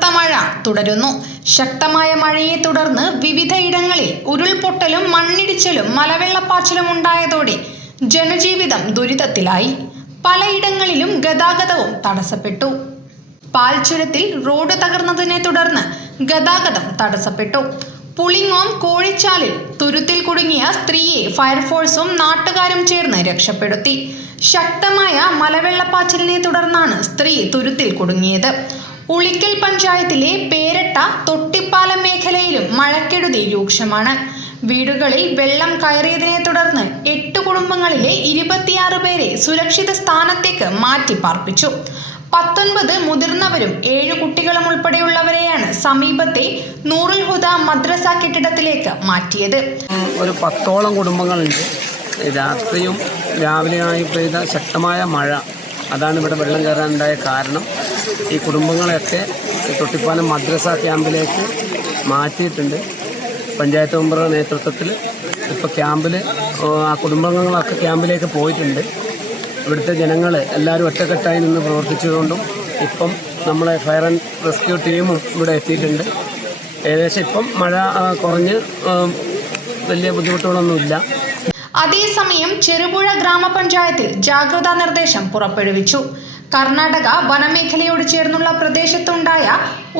കനത്ത മഴ തുടരുന്നു. ശക്തമായ മഴയെ തുടർന്ന് വിവിധയിടങ്ങളിൽ ഉരുൾപൊട്ടലും മണ്ണിടിച്ചിലും മലവെള്ളപ്പാച്ചിലും ഉണ്ടായതോടെ ജനജീവിതം ദുരിതത്തിലായി. പലയിടങ്ങളിലും ഗതാഗതവും തടസ്സപ്പെട്ടു. പാൽച്ചുരത്തിൽ റോഡ് തകർന്നതിനെ തുടർന്ന് ഗതാഗതം തടസ്സപ്പെട്ടു. പുളിങ്ങോം കോഴിച്ചാലിൽ തുരുത്തിൽ കുടുങ്ങിയ സ്ത്രീയെ ഫയർഫോഴ്സും നാട്ടുകാരും ചേർന്ന് രക്ഷപ്പെടുത്തി. ശക്തമായ മലവെള്ളപ്പാച്ചിലിനെ തുടർന്നാണ് സ്ത്രീ തുരുത്തിൽ കുടുങ്ങിയത്. ഉളിക്കൽ പഞ്ചായത്തിലെ പേരട്ട തൊട്ടിപ്പാലം മേഖലയിലും മഴക്കെടുതി രൂക്ഷമാണ്. വീടുകളിൽ വെള്ളം കയറിയതിനെ തുടർന്ന് 8 കുടുംബങ്ങളിലെ 26 പേരെ സുരക്ഷിത സ്ഥാനത്തേക്ക് മാറ്റി പാർപ്പിച്ചു. 19 മുതിർന്നവരും 7 കുട്ടികളും ഉൾപ്പെടെയുള്ളവരെയാണ് സമീപത്തെ നൂറുൽ ഹുദ മദ്രസ കെട്ടിടത്തിലേക്ക് മാറ്റിയത്. ഒരു 10ഓളം കുടുംബങ്ങളുണ്ട്. രാത്രിയും രാവിലെയായി പെയ്ത ശക്തമായ മഴ അതാണ് ഇവിടെ വെള്ളം കയറാനുണ്ടായ കാരണം. ഈ കുടുംബങ്ങളെയൊക്കെ തൊട്ടിപ്പാലം മദ്രസ ക്യാമ്പിലേക്ക് മാറ്റിയിട്ടുണ്ട്. പഞ്ചായത്ത് മെമ്പറുടെ നേതൃത്വത്തിൽ ഇപ്പോൾ ക്യാമ്പിൽ ആ കുടുംബങ്ങളൊക്കെ ക്യാമ്പിലേക്ക് പോയിട്ടുണ്ട്. ഇവിടുത്തെ ജനങ്ങൾ എല്ലാവരും ഒറ്റക്കെട്ടായി നിന്ന് പ്രവർത്തിച്ചതുകൊണ്ടും ഇപ്പം നമ്മളെ ഫയർ ആൻഡ് റെസ്ക്യൂ ടീമും ഇവിടെ എത്തിയിട്ടുണ്ട്. ഏകദേശം ഇപ്പം മഴ കുറഞ്ഞ് വലിയ ബുദ്ധിമുട്ടുകളൊന്നുമില്ല. അതേസമയം ചെറുപുഴ ഗ്രാമപഞ്ചായത്തിൽ ജാഗ്രതാ നിർദ്ദേശം പുറപ്പെടുവിച്ചു. കർണാടക വനമേഖലയോട് ചേർന്നുള്ള പ്രദേശത്തുണ്ടായ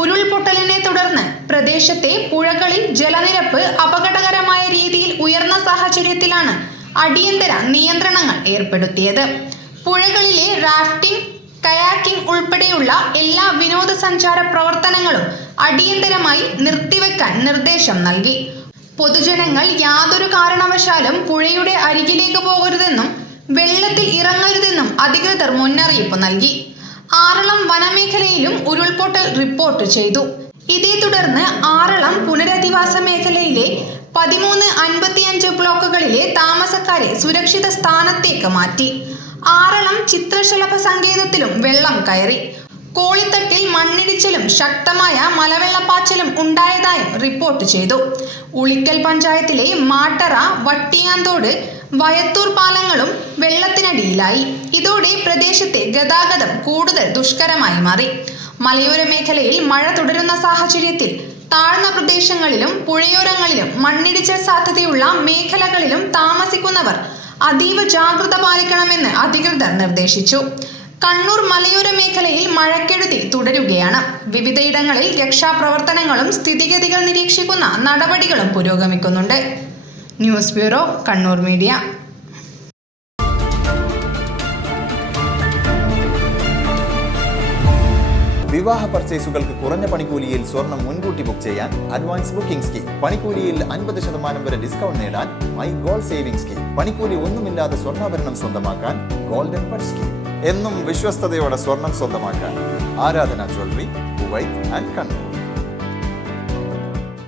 ഉരുൾപൊട്ടലിനെ തുടർന്ന് പ്രദേശത്തെ പുഴകളിൽ ജലനിരപ്പ് അപകടകരമായ രീതിയിൽ ഉയർന്ന സാഹചര്യത്തിലാണ് അടിയന്തര നിയന്ത്രണങ്ങൾ ഏർപ്പെടുത്തിയത്. പുഴകളിലെ റാഫ്റ്റിംഗ്, കയാക്കിംഗ് ഉൾപ്പെടെയുള്ള എല്ലാ വിനോദസഞ്ചാര പ്രവർത്തനങ്ങളും അടിയന്തരമായി നിർത്തിവെക്കാൻ നിർദ്ദേശം നൽകി. പൊതുജനങ്ങൾ യാതൊരു കാരണവശാലും പുഴയുടെ അരികിലേക്ക് പോകരുതെന്നും വെള്ളത്തിൽ ഇറങ്ങരുതെന്നും അധികൃതർ മുന്നറിയിപ്പ് നൽകി. ആറളം വനമേഖലയിലും ഉരുൾപൊട്ടൽ റിപ്പോർട്ട് ചെയ്തു. ഇതേ തുടർന്ന് ആറളം പുനരധിവാസ മേഖലയിലെ 1355 ബ്ലോക്കുകളിലെ താമസക്കാരെ സുരക്ഷിത സ്ഥാനത്തേക്ക് മാറ്റി. ആറളം ചിത്രശലഭ സങ്കേതത്തിലും വെള്ളം കയറി. കോളിത്തട്ടിൽ മണ്ണിടിച്ചിലും ശക്തമായ മലവെള്ളപ്പാച്ചിലും ഉണ്ടായതായും റിപ്പോർട്ട് ചെയ്തു. ഉളിക്കൽ പഞ്ചായത്തിലെ മാട്ടറ, വട്ടിയാന്തോട്, വയത്തൂർ പാലങ്ങളും വെള്ളത്തിനടിയിലായി. ഇതോടെ പ്രദേശത്തെ ഗതാഗതം കൂടുതൽ ദുഷ്കരമായി മാറി. മലയോര മേഖലയിൽ മഴ തുടരുന്ന സാഹചര്യത്തിൽ താഴ്ന്ന പ്രദേശങ്ങളിലും പുഴയോരങ്ങളിലും മണ്ണിടിച്ചിൽ സാധ്യതയുള്ള മേഖലകളിലും താമസിക്കുന്നവർ അതീവ ജാഗ്രത പാലിക്കണമെന്ന് അധികൃതർ നിർദ്ദേശിച്ചു. കണ്ണൂർ മലയോര മേഖലയിൽ മഴക്കെടുതി തുടരുകയാണ്. വിവിധയിടങ്ങളിൽ രക്ഷാപ്രവർത്തനങ്ങളും സ്ഥിതിഗതികൾ നിരീക്ഷിക്കുന്ന നടപടികളും പുരോഗമിക്കുന്നുണ്ട്. News bureau, Kannur media. വിവാഹ പർച്ചേസുകൾക്ക് കുറഞ്ഞ പണിക്കൂലിയിൽ സ്വർണം മുൻകൂട്ടി ബുക്ക് ചെയ്യാൻ അഡ്വാൻസ് ബുക്കിംഗ് സ്കീം. പണിക്കൂലിയിൽ 50% വരെ ഡിസ്കൗണ്ട് നേടാൻ മൈ ഗോൾഡ് സേവിംഗ് സ്കീം. പണിക്കൂലി ഒന്നുമില്ലാതെ സ്വർണ്ണാഭരണം സ്വന്തമാക്കാൻ ഗോൾഡൻ പട്ട് സ്കീം. എന്നും വിശ്വസ്തയോടെ സ്വർണം സ്വന്തമാക്കാൻ ആരാധന ജ്വല്ലറി, കുവൈറ്റ് ആൻഡ് കണ്ണൂർ.